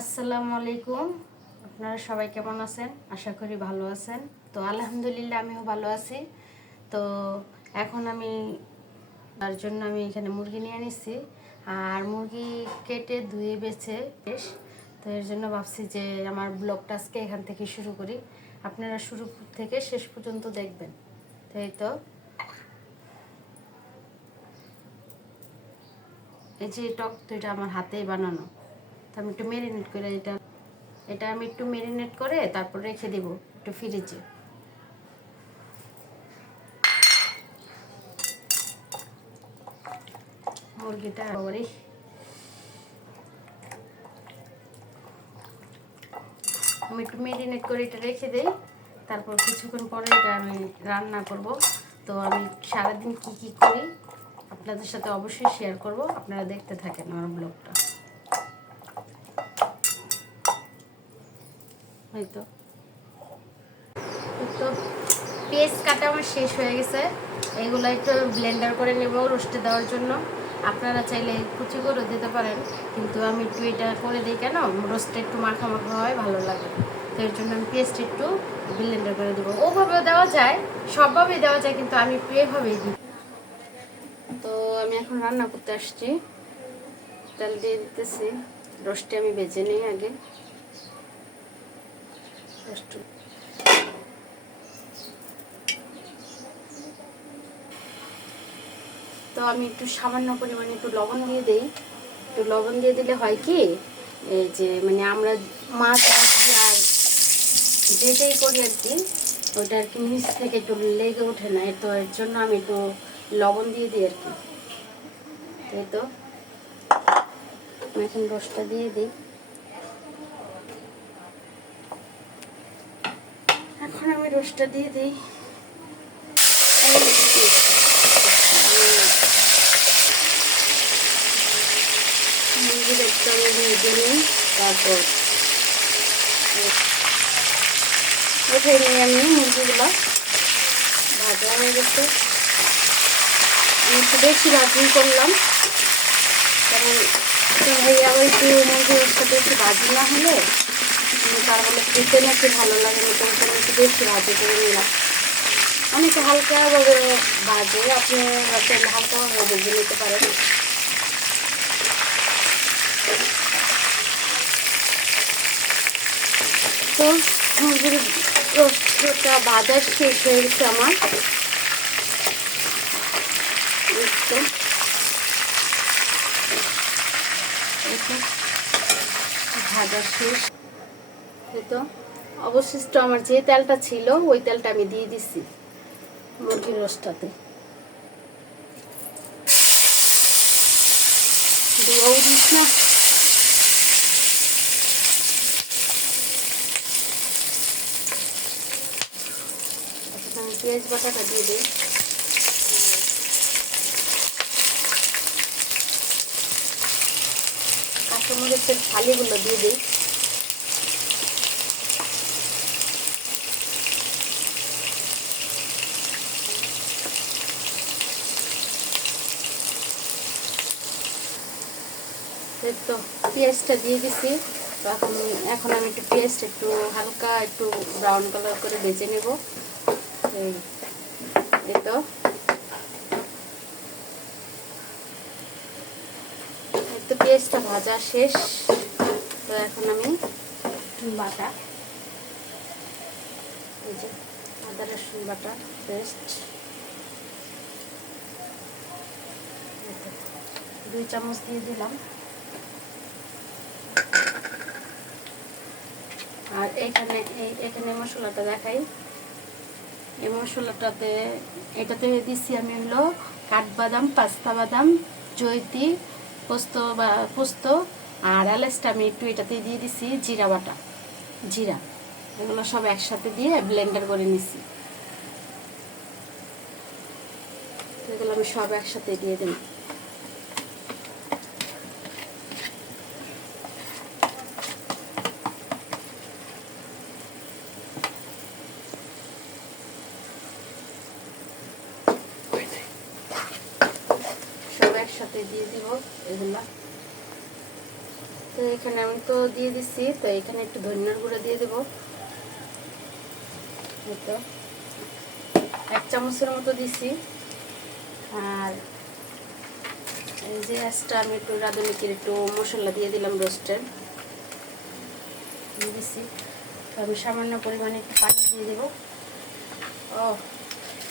আসসালামু আলাইকুম। আপনারা সবাই কেমন আছেন? আশা করি ভালো আছেন। তো আলহামদুলিল্লাহ আমিও ভালো আছি। তো এখন তার জন্য আমি এখানে মুরগি নিয়ে নিচ্ছি। আর মুরগি কেটে ধুয়ে বেছে বেশ। তো এর জন্য ভাবছি যে আমার ব্লগটা আজকে এখান থেকে শুরু করি। আপনারা শুরু থেকে শেষ পর্যন্ত দেখবেন। তো এই যে টক দইটা আমার হাতেই বানানো। তো আমি একটু ম্যারিনেট করে এটা আমি একটু ম্যারিনেট করে তারপর রেখে দেব একটু ফ্রিজে। মুরগিটা আমি একটু ম্যারিনেট করে এটা রেখে দিই, তারপর কিছুক্ষণ পরে এটা আমি রান্না করব। তো আমি সারাদিন কি করি আপনাদের সাথে অবশ্যই শেয়ার করব। আপনারা দেখতে থাকেন আমার ব্লগটা। হয়তো তো পেঁয়াজ কাটা আমার শেষ হয়ে গেছে। এগুলো একটু ব্লেন্ডার করে নেব রোস্টে দেওয়ার জন্য। আপনারা চাইলে কুচি করে দিতে পারেন, কিন্তু আমি একটু এটা করে দিই কেন, রোস্টে একটু মাখা মাখা হয়, ভালো লাগে। তো এর জন্য আমি পেস্ট একটু ব্লেন্ডার করে দেবো। ওভাবেও দেওয়া যায়, সবভাবেই দেওয়া যায়, কিন্তু আমি একটু এভাবেই দিই। তো আমি এখন রান্না করতে আসছি। তেল দিয়ে দিতেছি। রোস্টে আমি ভেজে নিই আগে। রোস্ট তো আমি একটু সামান্য পরিমাণে একটু লবণ দিয়ে দিই। একটু লবণ দিয়ে দিলে হয় কি, এই যে মানে আমরা মাছ ভাজি আর যেটাই করি আর কি, ওটা আর কি নিচ থেকে একটু লেগে ওঠে না। তো এর জন্য আমি একটু লবণ দিয়ে দিই আর কি। তাই তো আমি এখন রসটা দিয়ে দিই। এখন আমি রসটা দিয়ে দিই। মুরগির একটু আমি ভেজে নিই, তারপর উঠে নিয়ে আমি মুরগিগুলো ভাজা হয়ে গেছে। আমি একটু বেশি ভাজি করলাম, কারণ ভাই আবার একটু মুরগির সাথে একটু ভাজি না হলে তার বলে খেতে নাকি ভালো লাগে না। তো একটু বেশি ভাজি করে নিলাম। অনেকে হালকাভাবে ভাজে, আপনি চাইলে হালকাভাবে ভেজে নিতে পারেন। তো মুরগির রোস্টটা ভাজা শেষ হয়ে গেছে আমার। ভাজা শেষ। তো অবশিষ্ট আমার যে তেলটা ছিল ওই তেলটা আমি দিয়ে দিচ্ছি মুরগির রোস্টটাতে। ধোয়াও দিস না। আমি পেঁয়াজ বাটাটা দিয়ে দিই। কাঁচামরিচের ফালিগুলো দিয়ে দিই। তো পেঁয়াজটা দিয়ে দিছি। তো এখন আমি একটু পেঁয়াজটা একটু হালকা একটু ব্রাউন কালার করে ভেজে নেব। এই তো পেঁয়াজটা ভাজা শেষ। তো এখন আমি বাটা, এই যে আদা রসুন বাটা পেস্ট 2 চামচ দিয়ে দিলাম। আর এখানে মশলাটা দেখাই। এই মশলাটাতে এটাতে দিচ্ছি আমি হলো কাঠবাদাম, পাস্তা বাদাম, জয়িত্রী, পোস্ত আর এলাচটা আমি একটু এটাতে দিয়ে দিছি জিরা বাটা, জিরা, এগুলো সব একসাথে দিয়ে ব্লেন্ডার করে নিছি। এগুলো আমি সব একসাথে দিয়ে দিই। একসাথে দিয়ে দিব এগুলা। তো এখানে আমি তো দিয়ে দিচ্ছি, তো এখানে একটু ধনিয়ার গুঁড়ো দিয়ে দেবো। তো 1 চামচের মতো দিছি। আর এই যে এক্সট্রা আমি একটু রাঁধুনিকে একটু মশলা দিয়ে দিলাম রোস্টের দিছি। তো আমি সামান্য পরিমাণে একটু পানি দিয়ে দেবো। ও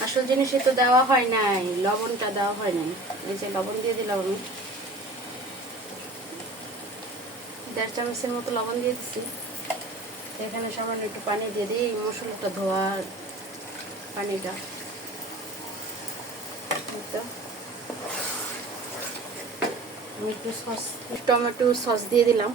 আসল জিনিসে তো দেওয়া হয় নাই, লবণটা দেওয়া হয় নাই। এই যে লবণ দিয়ে দিলাম আমি 1.5 চামচের মতো লবণ দিয়ে দিচ্ছি। এখানে সামান্য একটু পানি দিয়ে দিই, এই মশলাটা ধোয়ার পানিটা। তো আমি একটু সস, টমেটো সস দিয়ে দিলাম।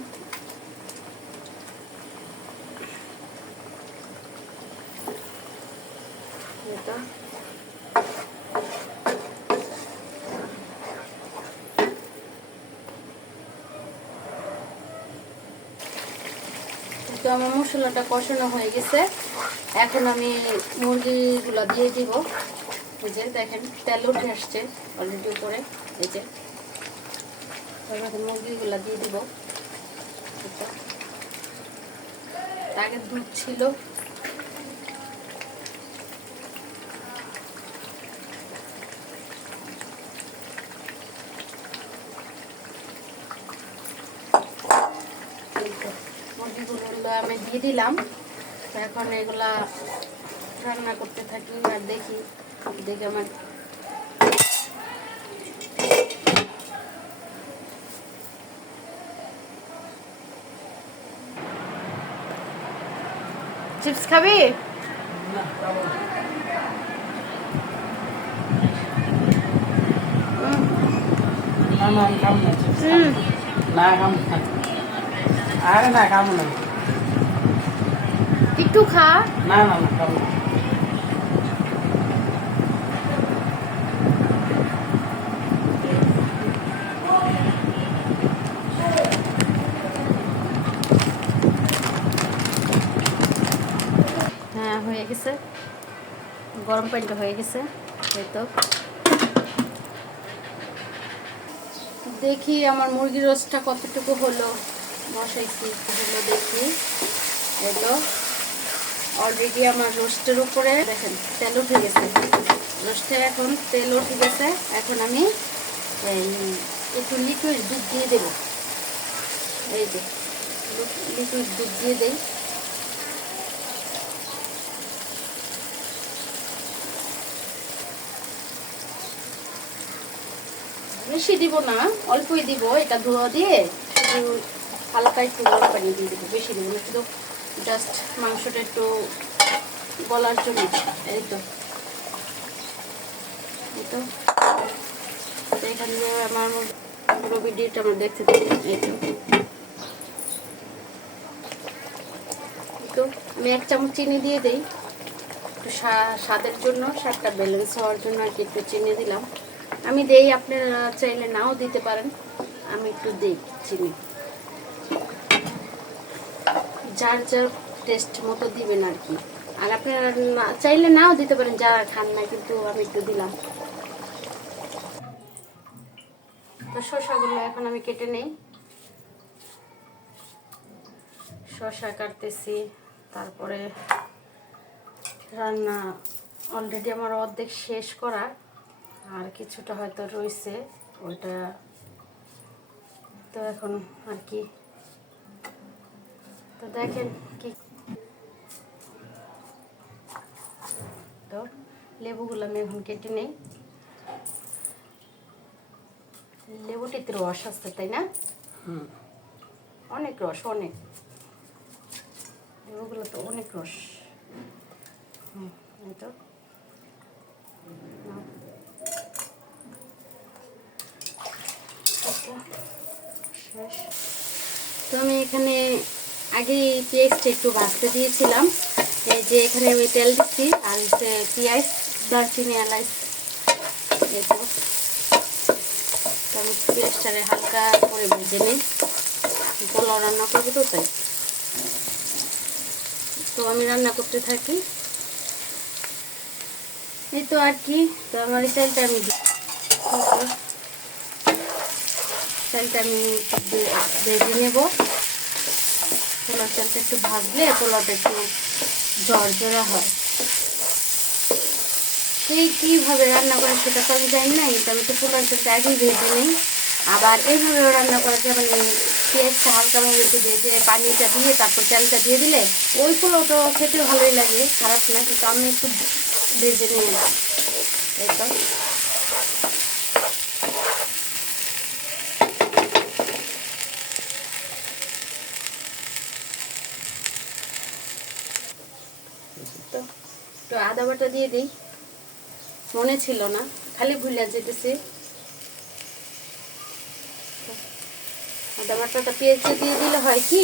তো আমার মশলাটা কষানো হয়ে গেছে। এখন আমি মুরগিগুলো দিয়ে দিব। এই যে দেখেন তেল উঠে আসছে অলরেডি উপরে। এই যে মুরগিগুলো দিয়ে দিব। আগে দুধ ছিল, মুরগিগুলো আমি দিয়ে দিলাম। এখন এগুলা রান্না করতে থাকি আর দেখি আমার চিপস খাবি? একটু খা। না না না খাবো না। হ্যাঁ হয়ে গেছে, গরম পানিটা হয়ে গেছে। এই তো দেখি আমার মুরগির রোস্টটা কতটুকু হলো, বসাইছি হলো দেখি। এই তো অলরেডি আমার রোস্টের উপরে দেখেন তেল উঠে গেছে। রোস্টে এখন তেল উঠে গেছে। এখন আমি একটু লিকুইড দুধ দিয়ে দেব। এই যে লিকুইড দুধ দিয়ে দেই। বেশি দিব না, অল্পই দিব। এটা ধোয়া দিয়ে শুধু হালকা একটু গরম পানি দিয়ে দেবো, বেশি দেবো না, শুধু জাস্ট মাংসটা একটু গলার জন্য। এই তো এখানে আমার পুরো ভিডিওটা আমার দেখতে থাকি। এই তো আমি 1 চামচ চিনি দিয়ে দিই একটু স্বাদের জন্য, স্বাদটা ব্যালেন্স হওয়ার জন্য আর কি একটু চিনি দিলাম। আমি দেই, আপনারা চাইলে নাও দিতে পারেন। আমি একটু দিই চিনি, যার যার টেস্ট মতো দিবেন আর কি। আর আপনারা চাইলে নাও দিতে পারেন যারা খান না, কিন্তু আমি একটু দিলাম। তো শসাগুলো এখন আমি কেটে নেই। শসা কাটতেছি, তারপরে রান্না অলরেডি আমার অর্ধেক শেষ করা, আর কিছুটা হয়তো রয়েছে ওইটা। তো এখন আর কি, তো দেখেন কি। তো লেবুগুলো আমি এখন কেটে নেই। লেবুটিতে রস আছে তাই না? অনেক রস, অনেক। লেবুগুলো তো অনেক রস। এই তো শেষ। তো আমি এখানে আগে পেঁয়াজটা একটু ভাজতে দিয়েছিলাম। এই যে এখানে আমি তেল দিচ্ছি, আর পেঁয়াজ, দারচিনি, এলাচ। এই তো আমি পেঁয়াজটারে হালকা করে ভেজে নিই, পোলাও রান্না করবো তো তাই। তো আমি রান্না করতে থাকি। এই তো আর কি। তো আমার এই চালটা আমি ভেজে নেব। লাল চালটা একটু ভাজলে পোলাওটা একটু ঝরঝরা হয়। কীভাবে রান্না করে সেটা তো আমি জানি না, কিন্তু আমি তো পোলাও চালটা আগেই ভেজে নিই। আবার এইভাবেও রান্না করা যায়, মানে পেঁয়াজটা হালকাভাবে একটু ভেজে পানিটা দিয়ে তারপর চালটা দিয়ে দিলে ওই পোলাওটা খেতে ভালোই লাগে, খারাপ না, কিন্তু আমি একটু ভেজে নিই। এই তো তো আদা বাটা দিয়ে দিই, মনে ছিল না, খালি ভুলে যেতেছি। আদা বাটাটা পেঁয়াজে দিয়ে দিলে হয় কি,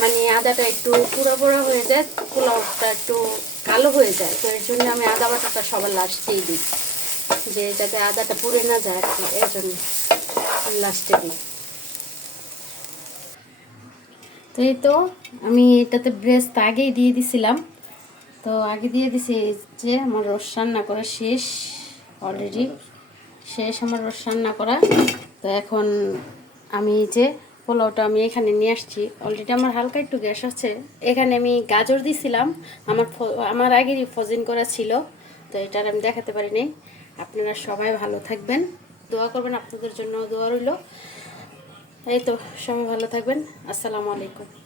মানে আদাটা একটু পুড়া পোড়া হয়ে যায়, পোলাওটা একটু কালো হয়ে যায়। তো এর জন্য আমি আদা বাটাটা সবার লাস্টেই দিই, যে যাতে আদাটা পুড়ে না যায় আর কি, এর জন্য লাস্টে দিই। তো এই তো আমি এটাতে ব্রেস্ট আগেই দিয়ে দিছিলাম, তো আগে দিয়ে দিছি। যে আমার রস রান্না করা শেষ, অলরেডি শেষ আমার রস রান্না করা। তো এখন আমি যে পোলাওটা আমি এখানে নিয়ে আসছি, অলরেডি আমার হালকা একটু গ্যাস আছে। এখানে আমি গাজর দিছিলাম, আমার আগেরই ফ্রোজেন করা ছিল, তো এটার আমি দেখাতে পারিনি। আপনারা সবাই ভালো থাকবেন, দোয়া করবেন, আপনাদের জন্য দোয়া রইল। এই তো সবাই ভালো থাকবেন, আসসালামু আলাইকুম।